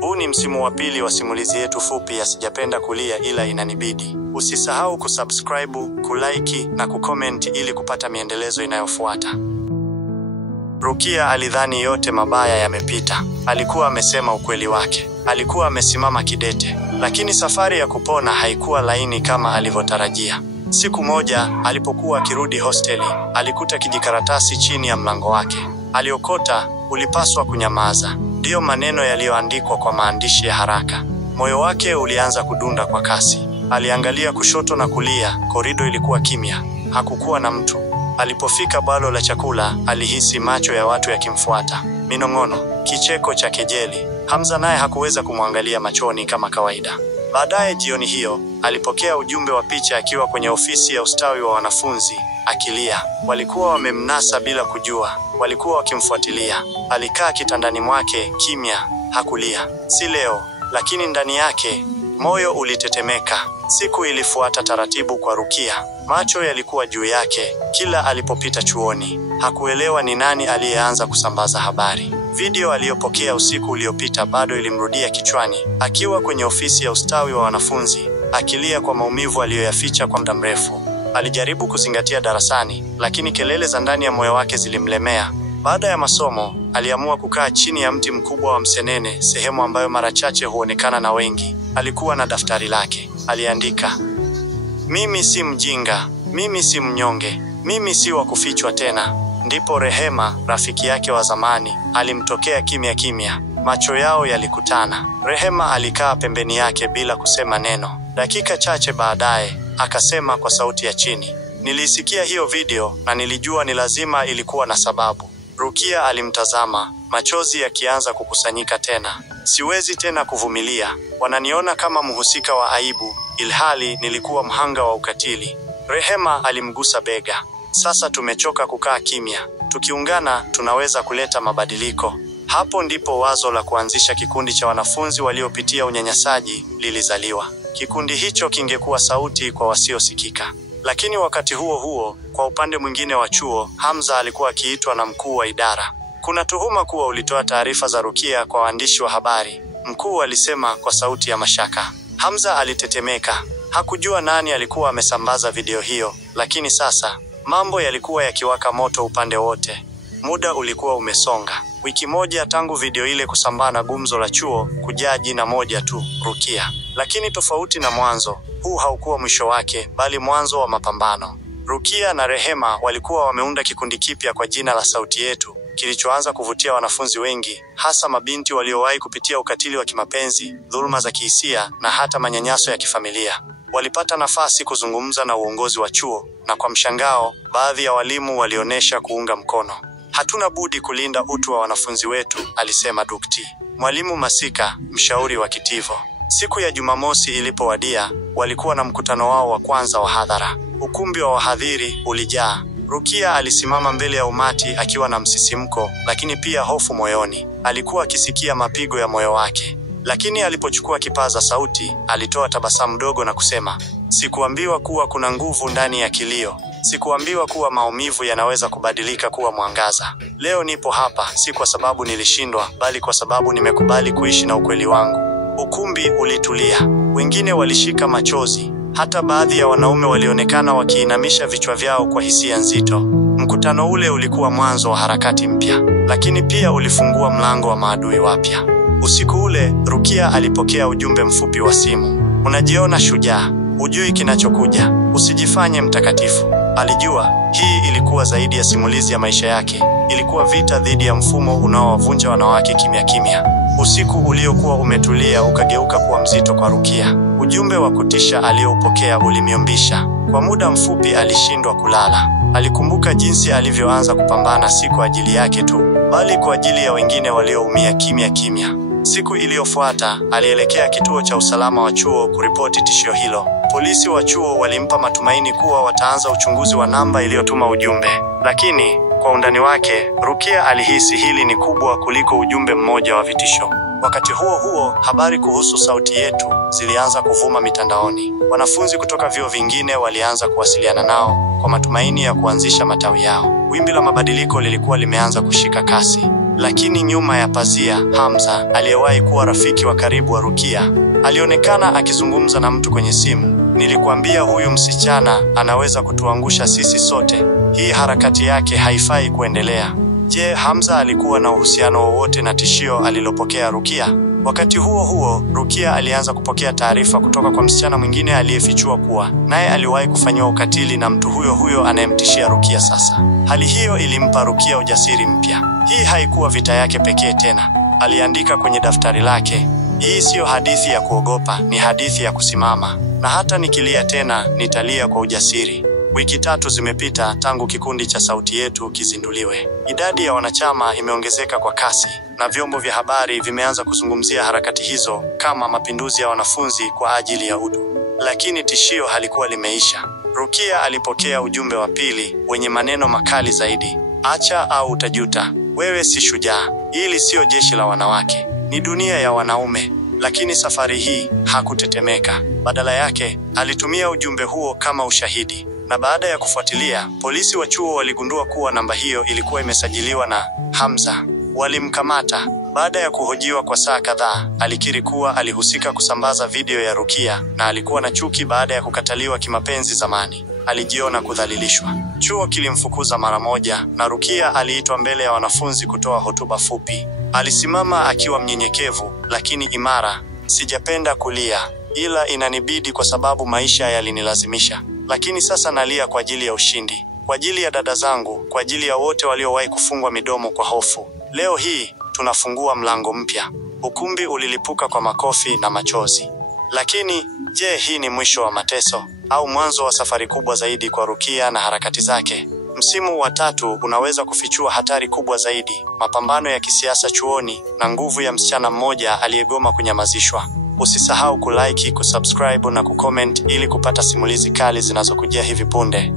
Huu ni msimu wa pili wa simulizi yetu fupi ya Sijapenda Kulia Ila Inanibidi. Usisahau kusubscribe, kulike na kucomment ili kupata miendelezo inayofuata. Rukia alidhani yote mabaya yamepita. Alikuwa amesema ukweli wake. Alikuwa amesimama kidete. Lakini safari ya kupona haikuwa laini kama alivyotarajia. Siku moja, alipokuwa akirudi hosteli, alikuta kijikaratasi chini ya mlango wake. Aliokota, "Ulipaswa kunyamaza." Ndiyo maneno yaliyoandikwa kwa maandishi ya haraka. Moyo wake ulianza kudunda kwa kasi. Aliangalia kushoto na kulia, korido ilikuwa kimya. Hakukuwa na mtu. Alipofika bwalo la chakula, alihisi macho ya watu yakimfuata. Minong'ono, kicheko cha kejeli. Hamza naye hakuweza kumwangalia machoni kama kawaida. Baadaye jioni hiyo, alipokea ujumbe wa picha akiwa kwenye ofisi ya ustawi wa wanafunzi, akilia. Walikuwa wamemnasa bila kujua, walikuwa wakimfuatilia. Alikaa kitandani mwake, kimya, hakulia. Si leo, lakini ndani yake, moyo ulitetemeka. Siku ilifuata taratibu kwa Rukia. Macho yalikuwa juu yake, kila alipopita chuoni. Hakuelewa ni nani aliyeanza kusambaza habari. Video aliyopokea usiku uliopita bado ilimrudia kichwani. Akiwa kwenye ofisi ya ustawi wa wanafunzi, akilia kwa maumivu aliyoyaficha kwa muda mrefu. Alijaribu kuzingatia darasani, lakini kelele za ndani ya moyo wake zilimlemea. Baada ya masomo, aliamua kukaa chini ya mti mkubwa wa msenene, sehemu ambayo mara chache huonekana na wengi. Alikuwa na daftari lake. Aliandika, "Mimi si mjinga, mimi si mnyonge, mimi si wa kufichwa tena." Ndipo Rehema, rafiki yake wa zamani, alimtokea kimya kimya. Macho yao yalikutana. Rehema alikaa pembeni yake bila kusema neno. Dakika chache baadaye, akasema kwa sauti ya chini, "Nilisikia hiyo video na nilijua ni lazima ilikuwa na sababu." Rukia alimtazama, machozi yakianza kukusanyika tena. "Siwezi tena kuvumilia. Wananiona kama mhusika wa aibu, ilhali nilikuwa mhanga wa ukatili." Rehema alimgusa bega. "Sasa tumechoka kukaa kimya. Tukiungana, tunaweza kuleta mabadiliko." Hapo ndipo wazo la kuanzisha kikundi cha wanafunzi waliopitia unyanyasaji lilizaliwa. Kikundi hicho kingekuwa sauti kwa wasiosikika. Lakini wakati huo huo, kwa upande mwingine wa chuo, Hamza alikuwa akiitwa na mkuu wa idara. "Kuna tuhuma kuwa ulitoa taarifa za Rukia kwa waandishi wa habari." Mkuu alisema kwa sauti ya mashaka. Hamza alitetemeka. Hakujua nani alikuwa amesambaza video hiyo, lakini sasa mambo yalikuwa yakiwaka moto upande wote. Muda ulikuwa umesonga. Wiki moja tangu video ile kusambaa na gumzo la chuo kujaa jina moja tu, Rukia. Lakini tofauti na mwanzo, huu haukuwa mwisho wake, bali mwanzo wa mapambano. Rukia na Rehema walikuwa wameunda kikundi kipya kwa jina la Sauti Yetu, kilichoanza kuvutia wanafunzi wengi, hasa mabinti waliowahi kupitia ukatili wa kimapenzi, dhuluma za kihisia na hata manyanyaso ya kifamilia. Walipata nafasi kuzungumza na uongozi wa chuo, na kwa mshangao, baadhi ya walimu walionyesha kuunga mkono. "Hatuna budi kulinda utu wa wanafunzi wetu," alisema Dukti, Mwalimu Masika, mshauri wa kitivo. Siku ya Jumamosi ilipowadia, walikuwa na mkutano wao wa kwanza wa hadhara. Ukumbi wa wahadhiri ulijaa. Rukia alisimama mbele ya umati akiwa na msisimko, lakini pia hofu moyoni. Alikuwa akisikia mapigo ya moyo wake. Lakini alipochukua kipaza sauti, alitoa tabasamu dogo na kusema, "Sikuambiwa kuwa kuna nguvu ndani ya kilio. Sikuambiwa kuwa maumivu yanaweza kubadilika kuwa mwangaza. Leo nipo hapa, si kwa sababu nilishindwa, bali kwa sababu nimekubali kuishi na ukweli wangu." Ukumbi ulitulia. Wengine walishika machozi. Hata baadhi ya wanaume walionekana wakiinamisha vichwa vyao kwa hisia nzito. Mkutano ule ulikuwa mwanzo wa harakati mpya, lakini pia ulifungua mlango wa maadui wapya. Usiku ule, Rukia alipokea ujumbe mfupi wa simu. "Unajiona shujaa, hujui kinachokuja. Usijifanye mtakatifu." Alijua, hii ilikuwa zaidi ya simulizi ya maisha yake. Ilikuwa vita dhidi ya mfumo unaowavunja wanawake kimya kimya. Usiku uliokuwa umetulia ukageuka kuwa mzito kwa Rukia. Ujumbe wa kutisha alioupokea ulimyumbisha. Kwa muda mfupi alishindwa kulala. Alikumbuka jinsi alivyoanza kupambana si kwa ajili yake tu, bali kwa ajili ya wengine walioumia kimya kimya. Siku iliyofuata, alielekea kituo cha usalama wa chuo kuripoti tishio hilo. Polisi wa chuo walimpa matumaini kuwa wataanza uchunguzi wa namba iliyotuma ujumbe. Lakini, kwa undani wake, Rukia alihisi hili ni kubwa kuliko ujumbe mmoja wa vitisho. Wakati huo huo, habari kuhusu Sauti Yetu zilianza kuvuma mitandaoni. Wanafunzi kutoka vyuo vingine walianza kuwasiliana nao kwa matumaini ya kuanzisha matawi yao. Wimbi la mabadiliko lilikuwa limeanza kushika kasi. Lakini nyuma ya pazia, Hamza, aliyewahi kuwa rafiki wa karibu wa Rukia, alionekana akizungumza na mtu kwenye simu. Nilikuambia huyu msichana anaweza kutuangusha sisi sote. Hii harakati yake haifai kuendelea. Je, Hamza alikuwa na uhusiano wowote na tishio alilopokea Rukia? Wakati huo huo, Rukia alianza kupokea taarifa kutoka kwa msichana mwingine aliyefichua kuwa naye aliwahi kufanyiwa ukatili na mtu huyo huyo anayemtishia Rukia sasa. Hali hiyo ilimpa Rukia ujasiri mpya. Hii haikuwa vita yake pekee tena. Aliandika kwenye daftari lake, hii siyo hadithi ya kuogopa, ni hadithi ya kusimama. Na hata nikilia tena, nitalia kwa ujasiri. Wiki 3 zimepita tangu kikundi cha Sauti Yetu kizinduliwe. Idadi ya wanachama imeongezeka kwa kasi, na vyombo vya habari vimeanza kuzungumzia harakati hizo kama mapinduzi ya wanafunzi kwa ajili ya utu. Lakini tishio halikuwa limeisha. Rukia alipokea ujumbe wa pili wenye maneno makali zaidi. Acha au utajuta. Wewe si shujaa. Hili sio jeshi la wanawake, ni dunia ya wanaume. Lakini safari hii hakutetemeka. Badala yake, alitumia ujumbe huo kama ushahidi. Na baada ya kufuatilia, polisi wa chuo waligundua kuwa namba hiyo ilikuwa imesajiliwa na Hamza. Walimkamata. Baada ya kuhojiwa kwa saa kadhaa, alikiri kuwa alihusika kusambaza video ya Rukia na alikuwa na chuki baada ya kukataliwa kimapenzi zamani. Alijiona kudhalilishwa. Chuo kilimfukuza mara moja na Rukia aliitwa mbele ya wanafunzi kutoa hotuba fupi. Alisimama akiwa mnyenyekevu lakini imara. Sijapenda kulia, ila inanibidi kwa sababu maisha yalinilazimisha. Lakini sasa nalia kwa ajili ya ushindi, kwa ajili ya dada zangu, kwa ajili ya wote waliowahi kufungwa midomo kwa hofu. Leo hii tunafungua mlango mpya. Ukumbi ulilipuka kwa makofi na machozi. Lakini je, hii ni mwisho wa mateso au mwanzo wa safari kubwa zaidi kwa Rukia na harakati zake? Msimu wa 3 unaweza kufichua hatari kubwa zaidi, mapambano ya kisiasa chuoni na nguvu ya msichana mmoja aliyegoma kunyamazishwa. Usisahau kulike, kusubscribe na kucomment ili kupata simulizi kali zinazokujia hivi punde.